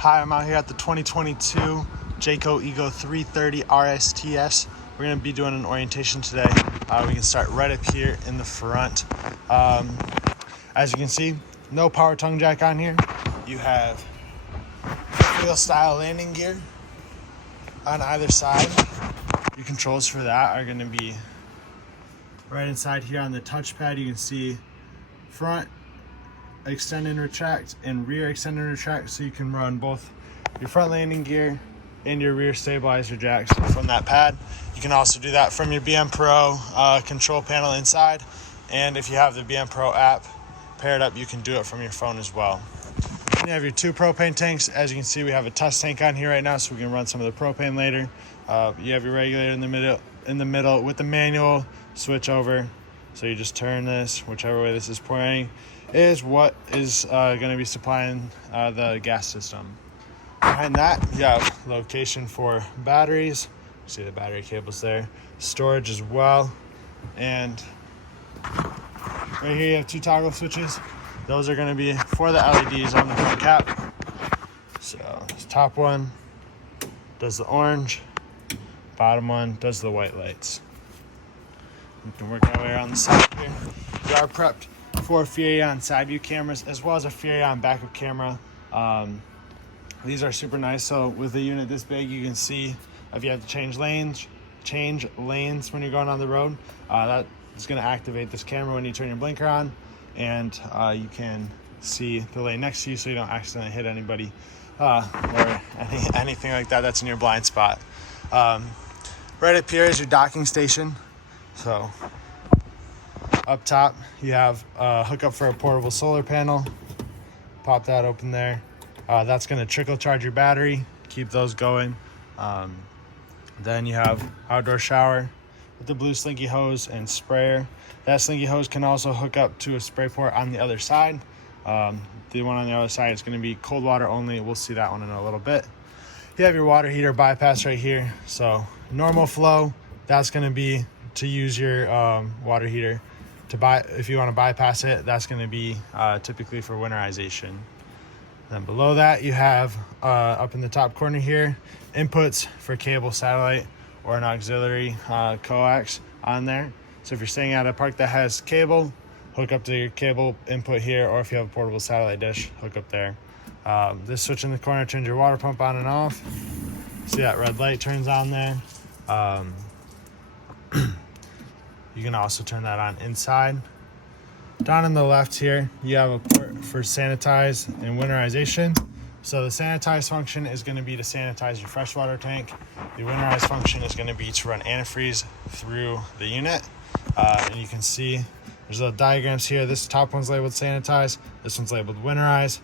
Hi, I'm out here at the 2022 Jayco Ego 330 RSTS. We're going to be doing an orientation today. We can start right up here in the front. As you can see, no power tongue jack on here. You have wheel style landing gear on either side. Your controls for that are going to be right inside here on the touchpad. You can see front extend and retract and rear extend and retract, so you can run both your front landing gear and your rear stabilizer jacks from that pad. You can also do that from your BM Pro control panel inside, and if you have the BM Pro app paired up, you can do it from your phone as well. And you have your two propane tanks. As you can see, we have a test tank on here right now, so we can run some of the propane later. You have your regulator in the middle with the manual switch over, so you just turn this whichever way this is pointing is what is going to be supplying the gas system. Behind that, you have location for batteries. See the battery cables there. Storage as well. And right here you have two toggle switches. Those are going to be for the LEDs on the front cap. So this top one does the orange. Bottom one does the white lights. We can work our way around the side here. We are prepped for Furion side view cameras as well as a Furion backup camera. These are super nice. So with a unit this big, you can see if you have to change lanes when you're going on the road. That is going to activate this camera when you turn your blinker on, and you can see the lane next to you, so you don't accidentally hit anybody or anything like that that's in your blind spot. Right up here is your docking station. So up top, you have a hookup for a portable solar panel. Pop that open there. That's going to trickle charge your battery, keep those going. Then you have outdoor shower with the blue slinky hose and sprayer. That slinky hose can also hook up to a spray port on the other side. The one on the other side is going to be cold water only. We'll see that one in a little bit. You have your water heater bypass right here. So normal flow, that's going to be to use your water heater. If you want to bypass it, that's going to be typically for winterization. Then below that, you have up in the top corner here, inputs for cable, satellite, or an auxiliary coax on there. So if you're staying at a park that has cable, hook up to your cable input here, or if you have a portable satellite dish, hook up there. This switch in the corner turns your water pump on and off. See that red light turns on there. You can also turn that on inside. Down on the left here, you have a port for sanitize and winterization. So the sanitize function is going to be to sanitize your freshwater tank. The winterize function is going to be to run antifreeze through the unit. And you can see there's little diagrams here. This top one's labeled sanitize. This one's labeled winterize.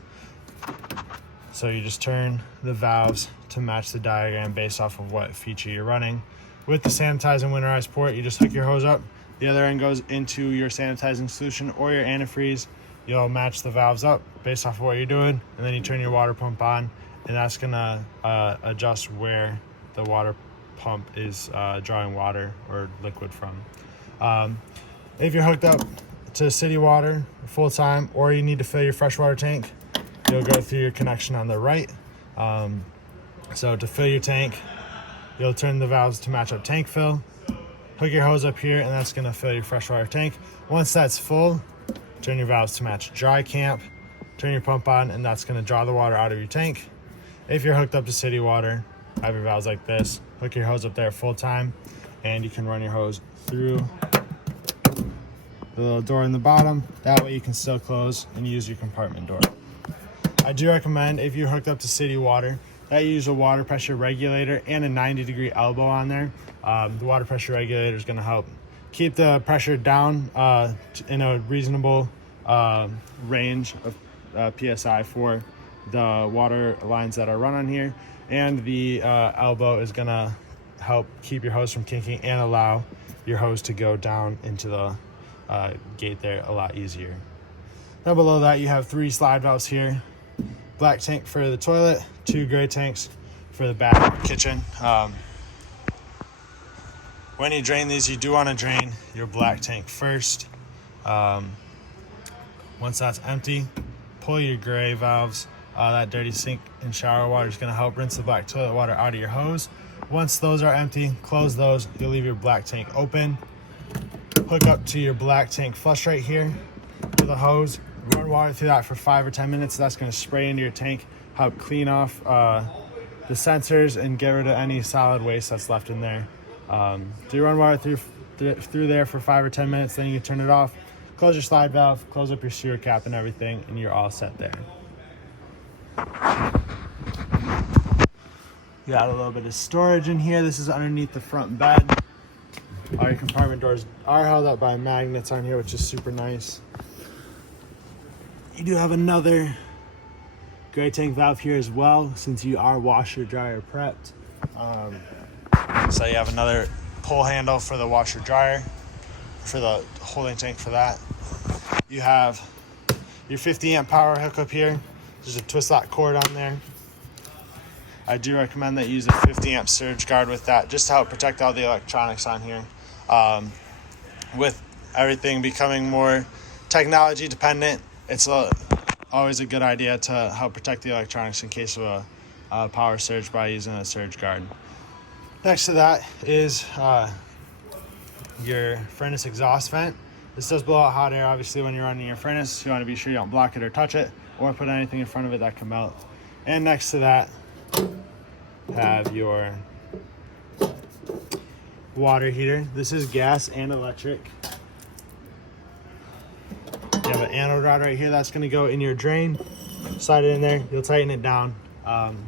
So you just turn the valves to match the diagram based off of what feature you're running. With the sanitize and winterize port, you just hook your hose up. The other end goes into your sanitizing solution or your antifreeze. You'll match the valves up based off of what you're doing, and then you turn your water pump on, and that's gonna adjust where the water pump is drawing water or liquid from. If you're hooked up to city water full time, or you need to fill your freshwater tank, you'll go through your connection on the right. So to fill your tank, you'll turn the valves to match up tank fill. Hook your hose up here, and that's going to fill your freshwater tank. Once that's full, turn your valves to match dry camp. Turn your pump on, and that's going to draw the water out of your tank. If you're hooked up to city water, have your valves like this. Hook your hose up there full time, and you can run your hose through the little door in the bottom. That way you can still close and use your compartment door. I do recommend, if you're hooked up to city water, that you use a water pressure regulator and a 90-degree elbow on there. The water pressure regulator is going to help keep the pressure down in a reasonable range of PSI for the water lines that are run on here. And the elbow is going to help keep your hose from kinking and allow your hose to go down into the gate there a lot easier. Now below that, you have 3 slide valves here. Black tank for the toilet, 2 gray tanks for the bath kitchen. When you drain these, you do want to drain your black tank first. Once that's empty, pull your gray valves That dirty sink and shower water is going to help rinse the black toilet water out of your hose. Once those are empty, close those. You'll leave your black tank open. Hook up to your black tank flush right here with a hose. Run water through that for 5 or 10 minutes. That's going to spray into your tank, help clean off the sensors and get rid of any solid waste that's left in there. So you run water through there for 5 or 10 minutes, then you can turn it off, close your slide valve, close up your sewer cap and everything, and you're all set there. You got a little bit of storage in here. This is underneath the front bed. All your compartment doors are held up by magnets on here, which is super nice. You do have another gray tank valve here as well, since you are washer dryer prepped. So you have another pull handle for the washer dryer, for the holding tank for that. You have your 50 amp power hookup here. There's a twist lock cord on there. I do recommend that you use a 50 amp surge guard with that, just to help protect all the electronics on here. With everything becoming more technology dependent, it's always a good idea to help protect the electronics in case of a power surge by using a surge guard. Next to that is your furnace exhaust vent. This does blow out hot air, obviously, when you're running your furnace. You want to be sure you don't block it or touch it, or put anything in front of it that can melt. And next to that, have your water heater. This is gas and electric. You have an anode rod right here that's going to go in your drain. Slide it in there, you'll tighten it down, and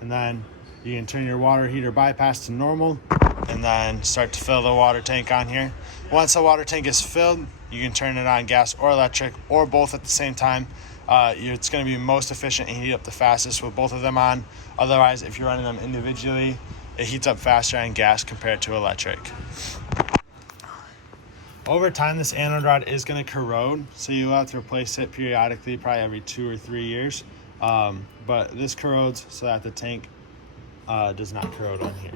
then you can turn your water heater bypass to normal and then start to fill the water tank on here. Once the water tank is filled, you can turn it on gas or electric, or both at the same time. It's going to be most efficient and heat up the fastest with both of them on. Otherwise, if you're running them individually, it heats up faster on gas compared to electric. Over time, this anode rod is going to corrode, so you'll have to replace it periodically, probably every 2 or 3 years. But this corrodes so that the tank does not corrode on here.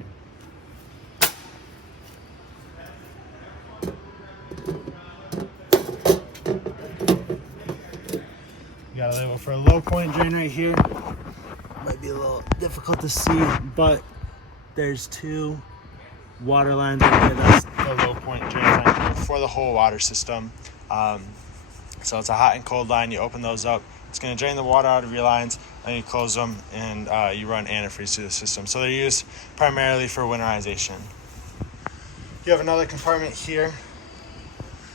You got a label for a low point drain right here. Might be a little difficult to see, but there's 2 water lines right there. That's the low point drain line here for the whole water system. So it's a hot and cold line. You open those up. It's going to drain the water out of your lines, then you close them, and you run antifreeze through the system. So they're used primarily for winterization. You have another compartment here.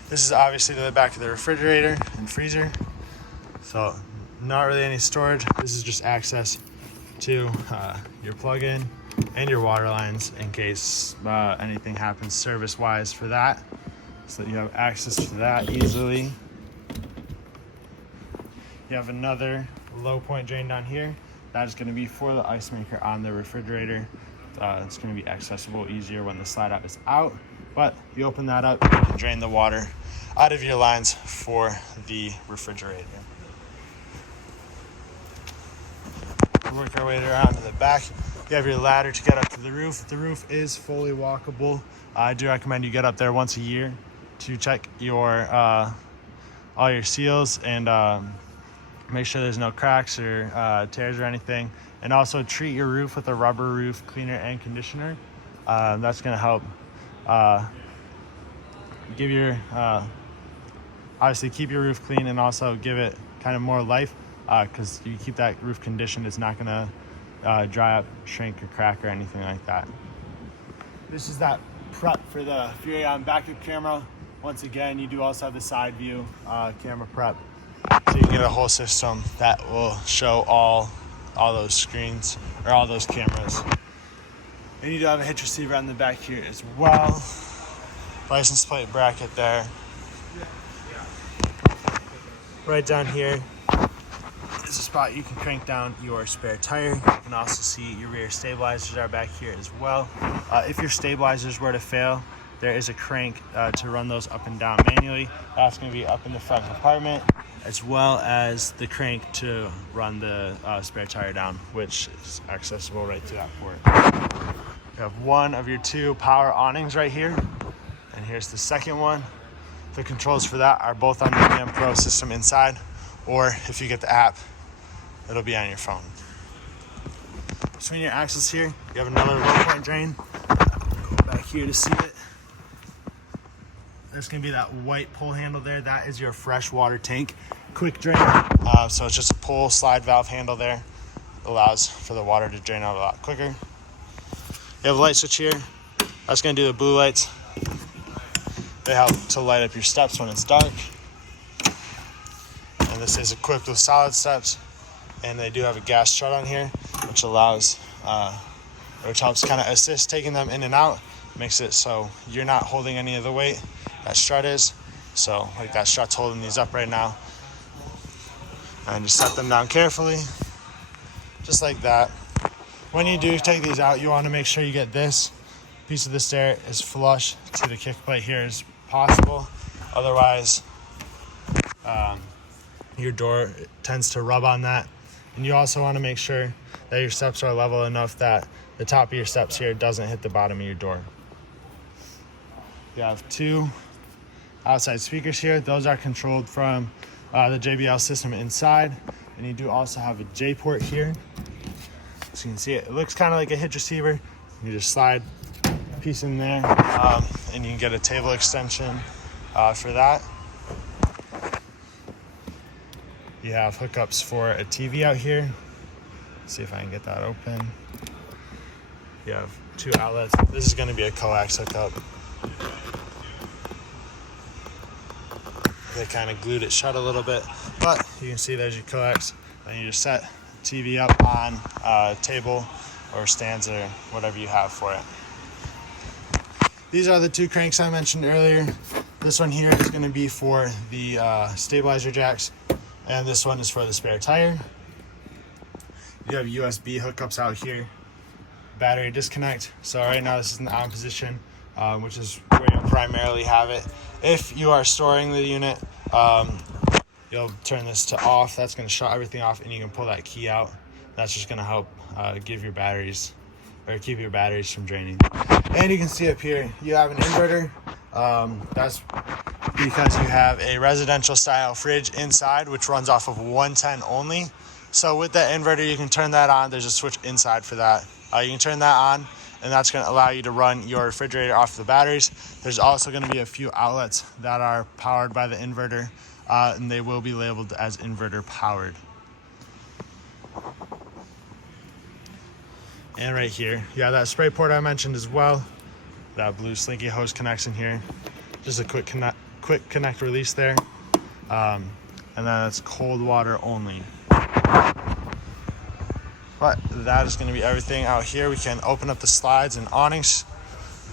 This is obviously to the back of the refrigerator and freezer. So not really any storage. This is just access to your plug-in and your water lines in case anything happens service-wise for that. So that you have access to that easily. You have another low point drain down here. That is going to be for the ice maker on the refrigerator. It's going to be accessible easier when the slide out is out. But you open that up, you can drain the water out of your lines for the refrigerator. We'll work our way around to the back. You have your ladder to get up to the roof. The roof is fully walkable. I do recommend you get up there once a year to check your all your seals and make sure there's no cracks or tears or anything. And also treat your roof with a rubber roof cleaner and conditioner. That's going to help give your obviously keep your roof clean and also give it kind of more life, because you keep that roof conditioned, it's not going to dry up, shrink, or crack, or anything like that. This is that prep for the Furrion backup camera. Once again, you do also have the side view camera prep, so you can get a whole system that will show all those screens or all those cameras. And you do have a hitch receiver on the back here as well. License plate bracket there. Right down here is a spot you can crank down your spare tire. You can also see your rear stabilizers are back here as well. If your stabilizers were to fail, there is a crank to run those up and down manually. That's going to be up in the front compartment, as well as the crank to run the spare tire down, which is accessible right through that port. You have one of your 2 power awnings right here, and here's the second one. The controls for that are both on the VM Pro system inside, or if you get the app, it'll be on your phone. Between your axles here, you have another 1-point drain. Go back here to see it. There's gonna be that white pull handle there. That is your fresh water tank quick drain. So it's just a pull slide valve handle there. Allows for the water to drain out a lot quicker. You have a light switch here. That's gonna do the blue lights. They help to light up your steps when it's dark. And this is equipped with solid steps. And they do have a gas strut on here, which allows, which helps kind of assist taking them in and out. Makes it so you're not holding any of the weight. That strut is. So like that strut's holding these up right now. And just set them down carefully, just like that. When you do take these out, you want to make sure you get this piece of the stair as flush to the kick plate here as possible. Otherwise, your door tends to rub on that. And you also want to make sure that your steps are level enough that the top of your steps here doesn't hit the bottom of your door. You have 2 outside speakers here. Those are controlled from the JBL system inside. And you do also have a J port here. So you can see it looks kind of like a hitch receiver. You just slide a piece in there, and you can get a table extension for that. You have hookups for a TV out here. Let's see if I can get that open. You have 2 outlets. This is going to be a coax hookup. They kind of glued it shut a little bit, but you can see there's your coax. And you just set TV up on a table or stands or whatever you have for it. These are the 2 cranks I mentioned earlier. This one here is going to be for the stabilizer jacks, and this one is for the spare tire. You have USB hookups out here, battery disconnect. So right now this is in the on position, which is where you'll primarily have it. If you are storing the unit, you'll turn this to off. That's going to shut everything off, and you can pull that key out. That's just going to help give your batteries, or keep your batteries from draining. And you can see up here, you have an inverter. That's because you have a residential style fridge inside, which runs off of 110 only. So with that inverter, you can turn that on. There's a switch inside for that. You can turn that on, and that's going to allow you to run your refrigerator off the batteries. There's also going to be a few outlets that are powered by the inverter, and they will be labeled as inverter powered. And right here, yeah, that spray port I mentioned as well. That blue slinky hose connection here. Just a quick connect release there. And then it's cold water only. But that is going to be everything out here. We can open up the slides and awnings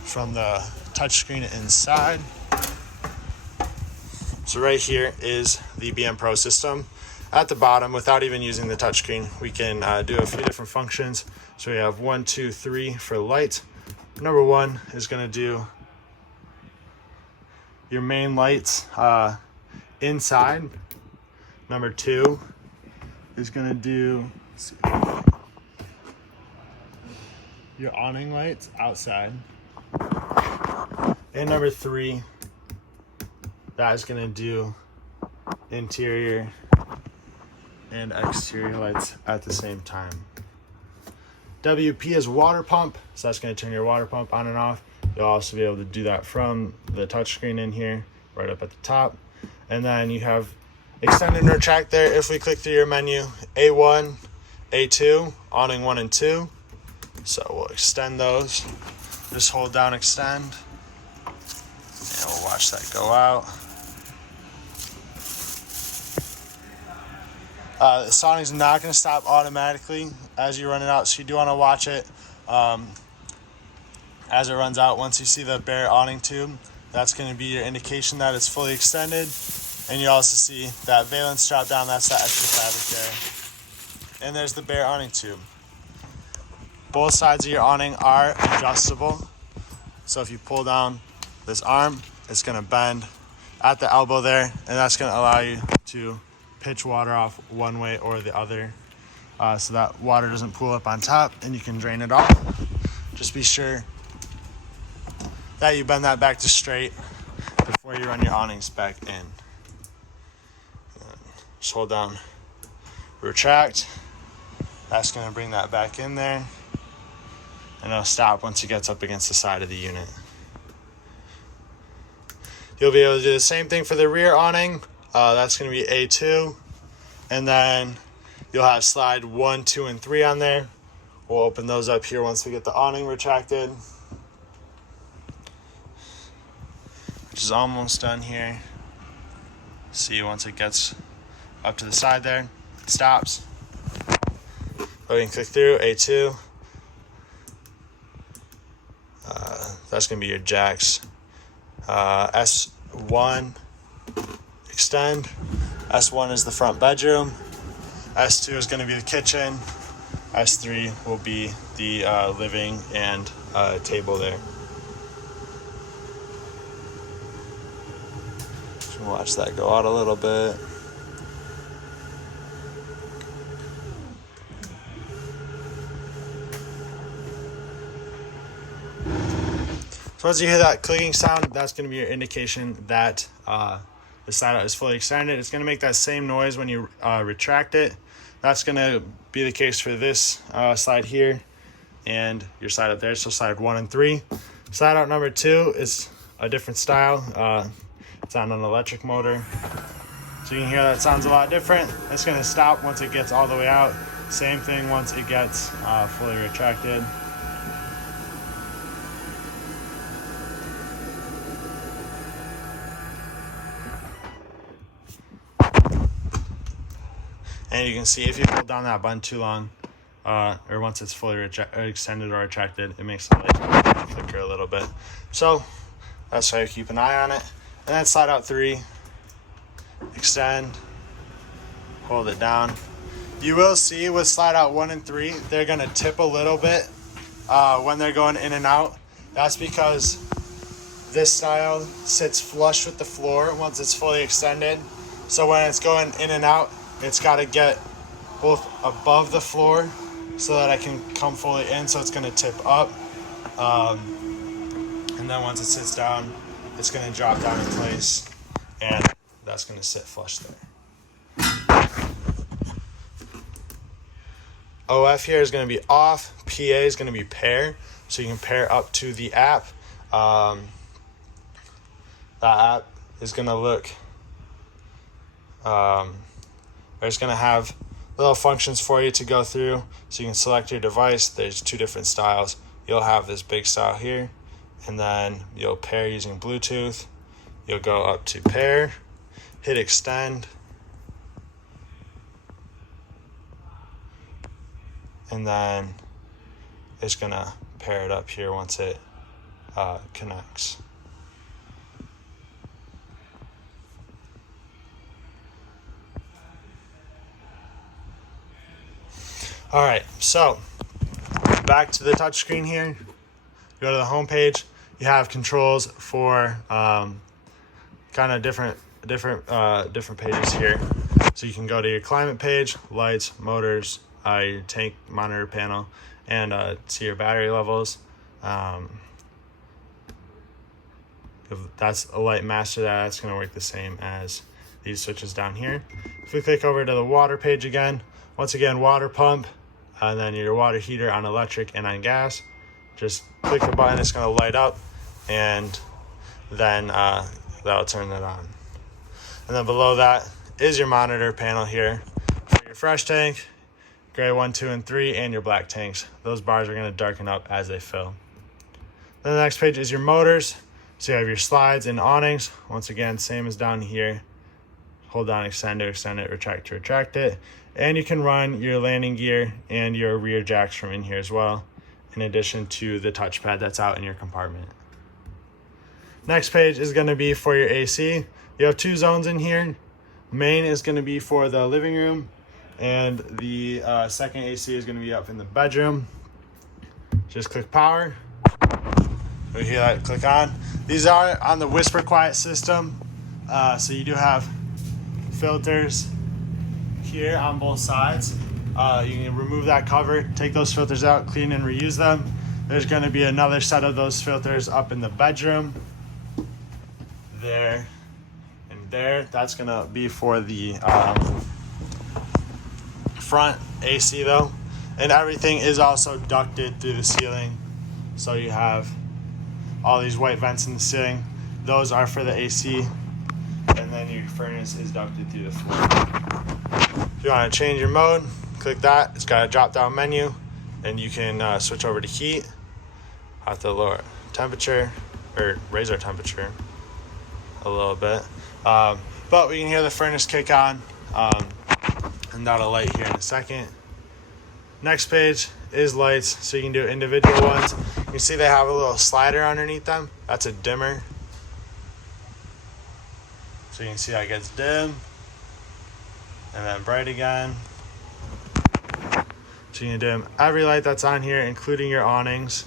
from the touchscreen inside. So right here is the BM Pro system. At the bottom, without even using the touchscreen, we can do a few different functions. So we have 1, 2, 3 for light. Number 1 is going to do your main lights inside. Number 2 is going to do your awning lights outside. And number 3, that is going to do interior and exterior lights at the same time. WP is water pump, so that's going to turn your water pump on and off. You'll also be able to do that from the touchscreen in here, right up at the top. And then you have extend and retract there. If we click through your menu, A1, A2, awning 1 and 2. So we'll extend those. Just hold down extend, and we'll watch that go out. The awning's not going to stop automatically as you run it out, so you do want to watch it as it runs out. Once you see the bare awning tube, that's going to be your indication that it's fully extended. And you also see that valence drop down, that's that extra fabric there. And there's the bare awning tube. Both sides of your awning are adjustable. So if you pull down this arm, it's going to bend at the elbow there, and that's going to allow you to pitch water off one way or the other, so that water doesn't pool up on top and you can drain it off. Just be sure that you bend that back to straight before you run your awnings back in. Just hold down, retract, That's going to bring that back in there, and it'll stop once it gets up against the side of the unit. You'll be able to do the same thing for the rear awning. That's going to be A2, and then you'll have slide 1, 2, and 3 on there. We'll open those up here once we get the awning retracted, which is almost done here. See, once it gets up to the side there, it stops. We can click through A2. That's going to be your jacks. S1, extend. S1 is the front bedroom. S2 is going to be the kitchen. S3 will be the living and table there. So watch that go out a little bit. So once you hear that clicking sound, that's going to be your indication that the side out is fully extended. It's going to make that same noise when you retract it. That's going to be the case for this side here and your side out there. So side 1 and 3. Side out number 2 is a different style. It's on an electric motor. So you can hear that sounds a lot different. It's going to stop once it gets all the way out. Same thing once it gets fully retracted. And you can see if you hold down that button too long, or once it's fully extended or retracted, it makes the light flicker a little bit. So that's why you keep an eye on it. And then slide out 3, extend, hold it down. You will see with slide out 1 and 3, they're going to tip a little bit when they're going in and out. That's because this style sits flush with the floor once it's fully extended. So when it's going in and out, it's got to get both above the floor so that I can come fully in, so it's going to tip up. And then once it sits down, it's going to drop down in place, and that's going to sit flush there. OF here is going to be off. PA is going to be pair, so you can pair up to the app. That app is going to look... It's going to have little functions for you to go through, so you can select your device. There's 2 different styles. You'll have this big style here, and then you'll pair using Bluetooth. You'll go up to pair, hit extend, and then it's going to pair it up here once it connects. All right, so back to the touchscreen here. Go to the home page. You have controls for kind of different pages here. So you can go to your climate page, lights, motors, your tank monitor panel, and see your battery levels. If that's a light master, that's going to work the same as these switches down here. If we click over to the water page again, once again, water pump, and then your water heater on electric and on gas. Just click the button, it's going to light up, and then that'll turn that on. And then below that is your monitor panel here for your fresh tank, gray 1, 2, and 3, and your black tanks. Those bars are going to darken up as they fill. Then the next page is your motors. So you have your slides and awnings. Once again, same as down here. Hold down extend to extend it, retract to retract it. And you can run your landing gear and your rear jacks from in here as well, in addition to the touchpad that's out in your compartment. Next page is going to be for your AC. You have 2 zones in here. Main is going to be for the living room, and the second AC is going to be up in the bedroom. Just click power. You hear that click on. These are on the Whisper Quiet system, so you do have filters here on both sides. You can remove that cover, take those filters out, clean and reuse them. There's going to be another set of those filters up in the bedroom. There and there. That's going to be for the front AC though. And everything is also ducted through the ceiling. So you have all these white vents in the ceiling. Those are for the AC. And then your furnace is ducted through the floor. If you want to change your mode, click that. It's got a drop down menu. And you can switch over to heat. Have to lower temperature or raise our temperature a little bit. But we can hear the furnace kick on. And that'll light here in a second. Next page is lights, so you can do individual ones. You can see they have a little slider underneath them. That's a dimmer. So you can see how it gets dim and then bright again. So you can dim every light that's on here, including your awnings.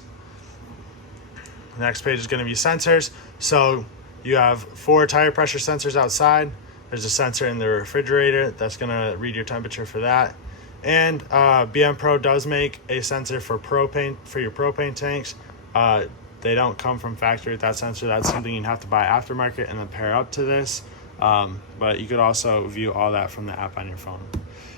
The next page is going to be sensors. So you have 4 tire pressure sensors outside. There's a sensor in the refrigerator that's going to read your temperature for that. And BM Pro does make a sensor for propane, for your propane tanks. They don't come from factory with that sensor. That's something you'd have to buy aftermarket and then pair up to this. But you could also view all that from the app on your phone.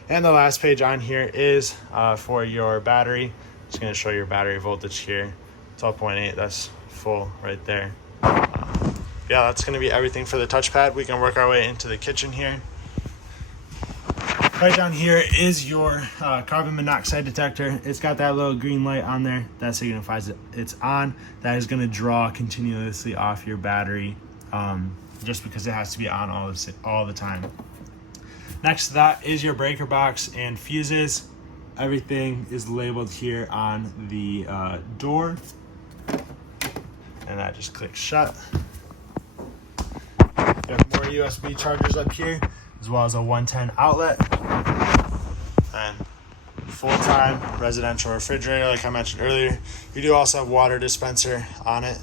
And the last page on here is for your battery. It's going to show your battery voltage here. 12.8, that's full right there. Yeah, that's going to be everything for the touchpad. We can work our way into the kitchen here. Right down here is your carbon monoxide detector. It's got that little green light on there. That signifies it's on. That is going to draw continuously off your battery just because it has to be on all the time. Next to that is your breaker box and fuses. Everything is labeled here on the door. And that just clicks shut. We have more USB chargers up here, as well as a 110 outlet. And full-time residential refrigerator, like I mentioned earlier. You do also have water dispenser on it.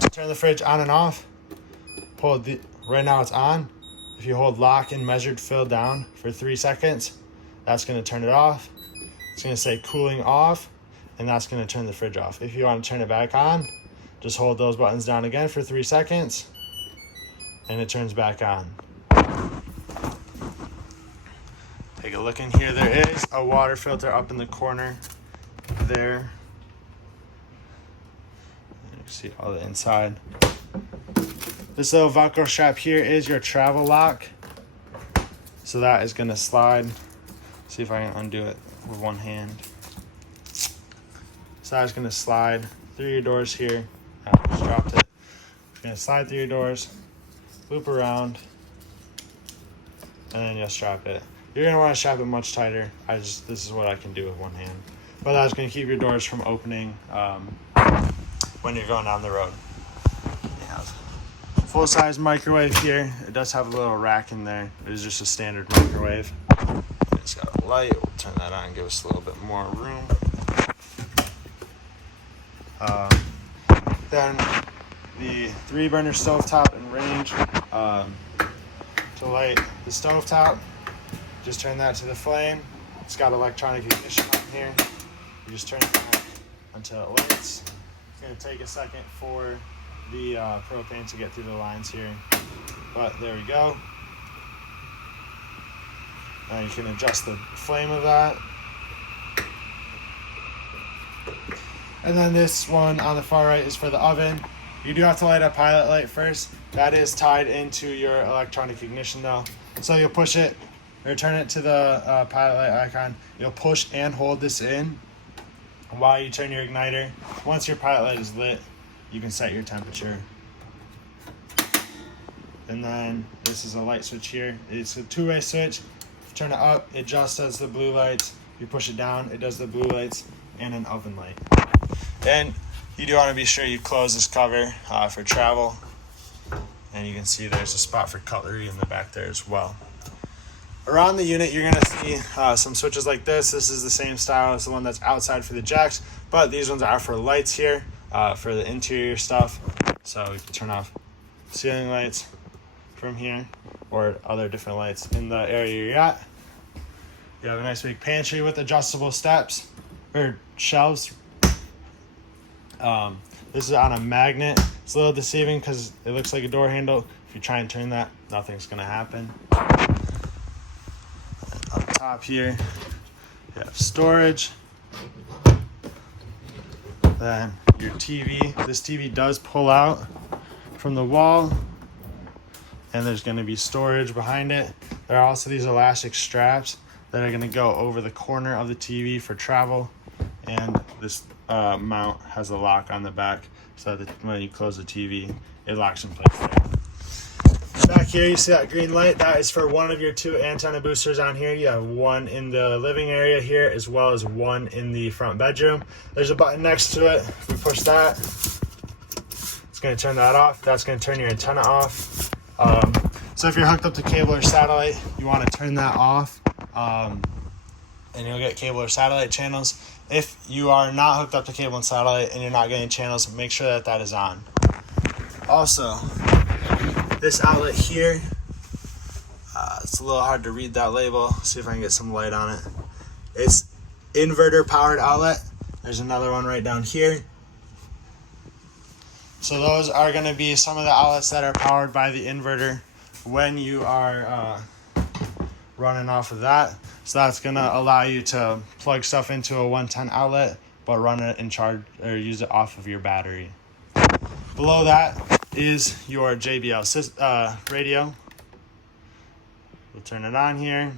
To turn the fridge on and off, right now it's on. If you hold lock and measured fill down for 3 seconds, that's going to turn it off. It's going to say cooling off, and that's going to turn the fridge off. If you want to turn it back on, just hold those buttons down again for 3 seconds, and it turns back on. Take a look in here. There is a water filter up in the corner there. You can see all the inside. This little Velcro strap here is your travel lock. So that is going to slide. See if I can undo it with one hand. So that's going to slide through your doors here. I just dropped it. It's going to slide through your doors, loop around, and then you'll strap it. You're going to want to strap it much tighter. This is what I can do with one hand. But that's going to keep your doors from opening when you're going down the road. You have full-size microwave here. It does have a little rack in there. It is just a standard microwave. It's got a light. We'll turn that on and give us a little bit more room. Then the 3-burner stovetop and range to light the stovetop. Just turn that to the flame. It's got electronic ignition on here. You just turn it back until it lights. It's going to take a second for the propane to get through the lines here, but there we go. Now you can adjust the flame of that. And then this one on the far right is for the oven. You do have to light a pilot light first. That is tied into your electronic ignition though. So you'll push it, or turn it to the pilot light icon. You'll push and hold this in while you turn your igniter. Once your pilot light is lit, you can set your temperature. And then this is a light switch here. It's a 2-way switch. If you turn it up, it just does the blue lights. If you push it down, it does the blue lights and an oven light. And you do want to be sure you close this cover for travel. And you can see there's a spot for cutlery in the back there as well. Around the unit, you're going to see some switches like this. This is the same style as the one that's outside for the jacks, but these ones are for lights here, for the interior stuff. So you can turn off ceiling lights from here or other different lights in the area you're at. You have a nice big pantry with adjustable steps or shelves. This is on a magnet. It's a little deceiving because it looks like a door handle. If you try and turn that, nothing's going to happen. And up top here, you have storage. Then your TV. This TV does pull out from the wall, and there's going to be storage behind it. There are also these elastic straps that are going to go over the corner of the TV for travel, and this mount has a lock on the back so that when you close the TV, it locks in place there. Back here, you see that green light? That is for one of your 2 antenna boosters on here. You have one in the living area here, as well as one in the front bedroom. There's a button next to it. If we push that, it's going to turn that off. That's going to turn your antenna off. So if you're hooked up to cable or satellite, you want to turn that off, and you'll get cable or satellite channels. If you are not hooked up to cable and satellite and you're not getting channels, make sure that that is on. Also, this outlet here, it's a little hard to read that label. See if I can get some light on it. It's inverter powered outlet. There's another one right down here. So those are going to be some of the outlets that are powered by the inverter when you are running off of that. So that's going to allow you to plug stuff into a 110 outlet, but run it and charge or use it off of your battery. Below that is your JBL radio. We'll turn it on here.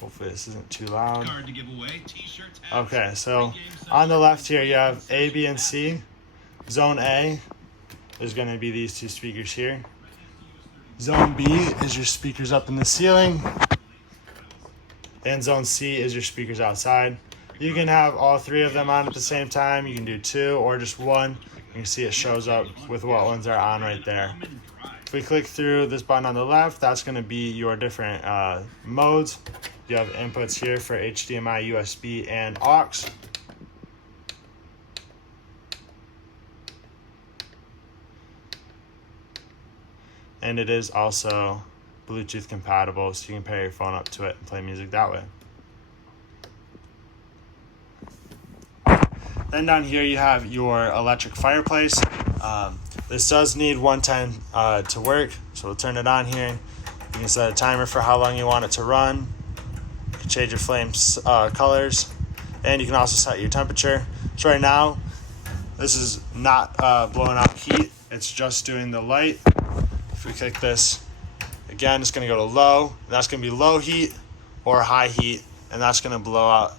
Hopefully this isn't too loud. Okay, so on the left here you have A, B, and C. Zone A is going to be these 2 speakers here. Zone B is your speakers up in the ceiling. And Zone C is your speakers outside. You can have all 3 of them on at the same time. You can do 2 or just 1. You can see it shows up with what ones are on right there. If we click through this button on the left, that's going to be your different modes. You have inputs here for HDMI, USB, and aux. And it is also Bluetooth compatible, so you can pair your phone up to it and play music that way. Then down here you have your electric fireplace. This does need 110 to work, so we'll turn it on here. You can set a timer for how long you want it to run. You can change your flame colors, and you can also set your temperature. So right now, this is not blowing out heat, it's just doing the light. If we click this, again, it's going to go to low. That's going to be low heat or high heat, and that's going to blow out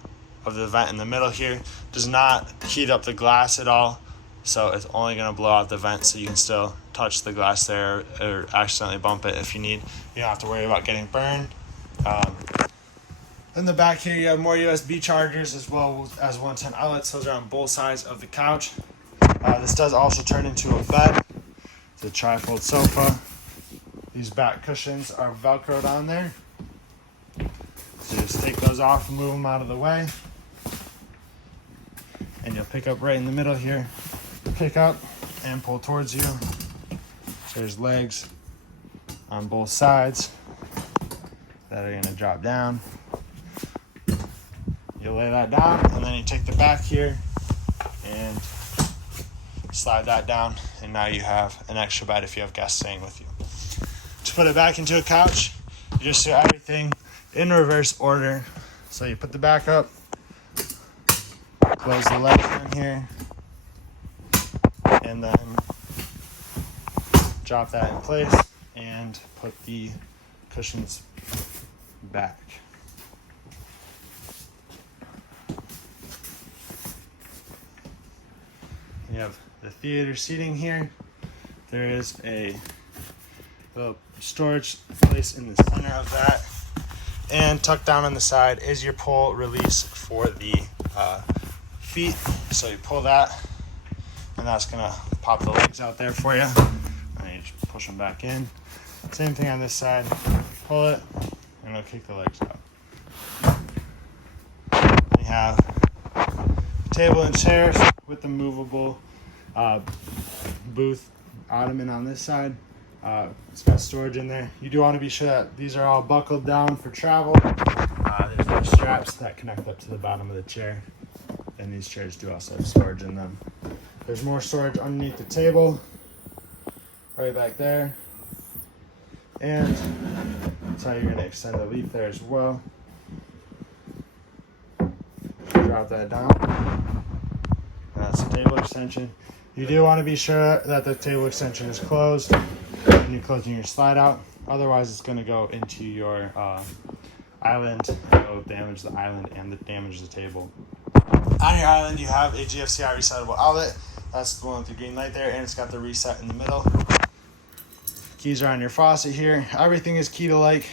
of the vent in the middle here. Does not heat up the glass at all, so it's only going to blow out the vent, so you can still touch the glass there or accidentally bump it if you need. You don't have to worry about getting burned. In the back here, you have more USB chargers as well as 110 outlets. Those are on both sides of the couch. This does also turn into a bed. It's a trifold sofa. These back cushions are Velcroed on there. So just take those off and move them out of the way. And you'll pick up right in the middle here. Pick up and pull towards you. There's legs on both sides that are going to drop down. You'll lay that down, and then you take the back here and slide that down, and now you have an extra bed if you have guests staying with you. To put it back into a couch, you just do everything in reverse order. So you put the back up, close the legs in here, and then drop that in place and put the cushions back. You have the theater seating here. There is a little storage place in the center of that, and tucked down on the side is your pull release for the feet. So you pull that, and that's gonna pop the legs out there for you, and you just push them back in. Same thing on this side. Pull it, and it'll kick the legs out. You have table and chairs with the movable booth ottoman on this side. It's got storage in there. You do want to be sure that these are all buckled down for travel. There's no straps that connect up to the bottom of the chair, and these chairs do also have storage in them. There's more storage underneath the table, right back there, and that's how you're going to extend the leaf there as well. Drop that down. that's the table extension. You do want to be sure that the table extension is closed when you're closing your slide out. Otherwise, it's going to go into your island. It'll damage the island and damage the table. On your island, you have a GFCI resettable outlet. That's the one with the green light there, and it's got the reset in the middle. Keys are on your faucet here. Everything is key to like,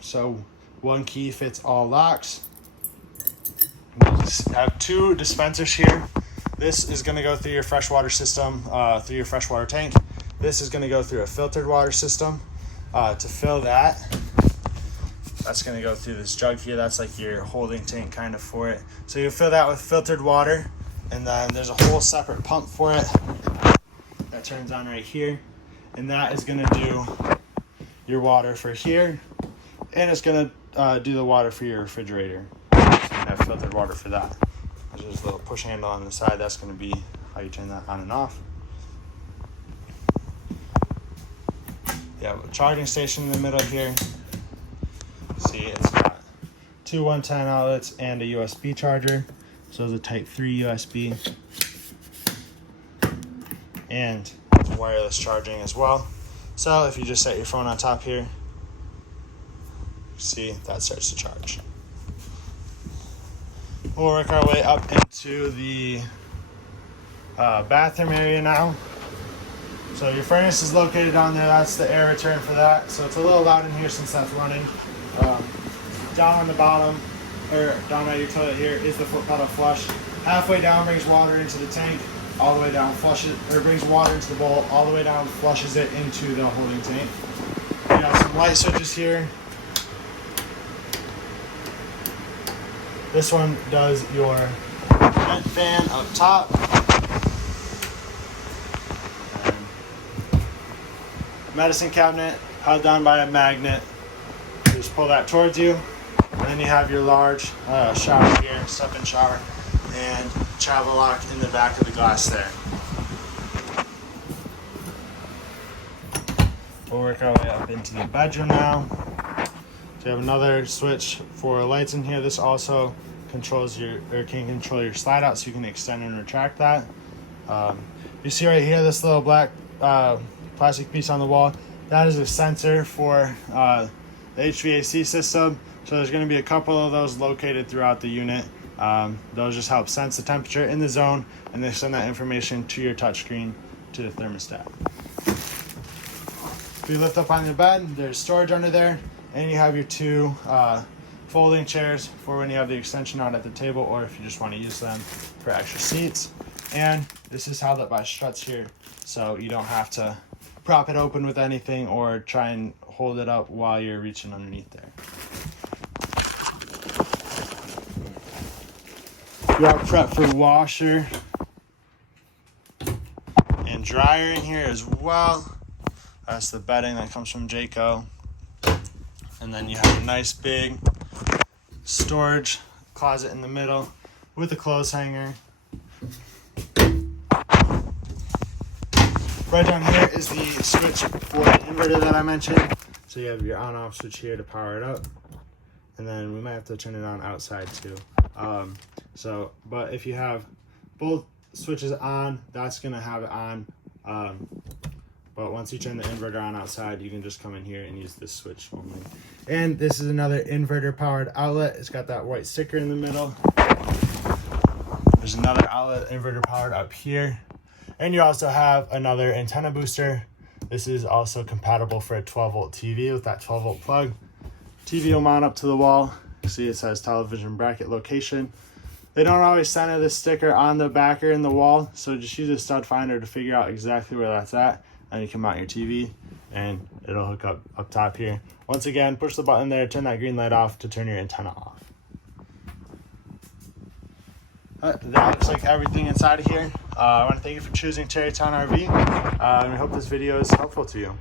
so one key fits all locks. You have 2 dispensers here. This is going to go through your freshwater system, through your freshwater tank. This is going to go through a filtered water system. To fill that, that's going to go through this jug here. That's like your holding tank kind of for it. So you fill that with filtered water, and then there's a whole separate pump for it that turns on right here. And that is going to do your water for here, and it's going to do the water for your refrigerator. So you have filtered water for that. There's this little push handle on the side. That's going to be how you turn that on and off. You have a charging station in the middle here. See, it's got 2 110 outlets and a USB charger. So it's a Type 3 USB. And it's wireless charging as well. So if you just set your phone on top here, see, that starts to charge. We'll work our way up into the bathroom area now. So your furnace is located down there. That's the air return for that. So it's a little loud in here since that's running. Down on the bottom, or down at your toilet here, is the foot pedal flush. Halfway down brings water into the tank. All the way down flushes, or brings water into the bowl. All the way down flushes it into the holding tank. You got some light switches here. This one does your vent fan up top. Medicine cabinet held down by a magnet. Just pull that towards you. And then you have your large shower here, step-in shower, and travel lock in the back of the glass there. We'll work our way up into the bedroom now. So you have another switch for lights in here. This also controls can control your slide out, so you can extend and retract that. You see right here this little black plastic piece on the wall. That is a sensor for the HVAC system. So there's going to be a couple of those located throughout the unit. Those just help sense the temperature in the zone, and they send that information to your touchscreen to the thermostat. If you lift up on your bed, there's storage under there, and you have your 2 folding chairs for when you have the extension out at the table, or if you just want to use them for extra seats. And this is held up by struts here, so you don't have to prop it open with anything or try and hold it up while you're reaching underneath there. You are prepped for washer and dryer in here as well. That's the bedding that comes from Jayco. And then you have a nice big storage closet in the middle with a clothes hanger. Right down here is the switch for the inverter that I mentioned. So you have your on-off switch here to power it up. And then we might have to turn it on outside too. But if you have both switches on, that's gonna have it on. But once you turn the inverter on outside, you can just come in here and use this switch only. And this is another inverter powered outlet. It's got that white sticker in the middle. There's another outlet inverter powered up here. And you also have another antenna booster. This is also compatible for a 12-volt TV with that 12-volt plug. TV will mount up to the wall. See, it says television bracket location. They don't always center this sticker on the back or in the wall, so just use a stud finder to figure out exactly where that's at, and you can mount your TV, and it'll hook up top here. Once again, push the button there, turn that green light off to turn your antenna off. That looks like everything inside of here. I want to thank you for choosing Cherrytown RV, and I hope this video is helpful to you.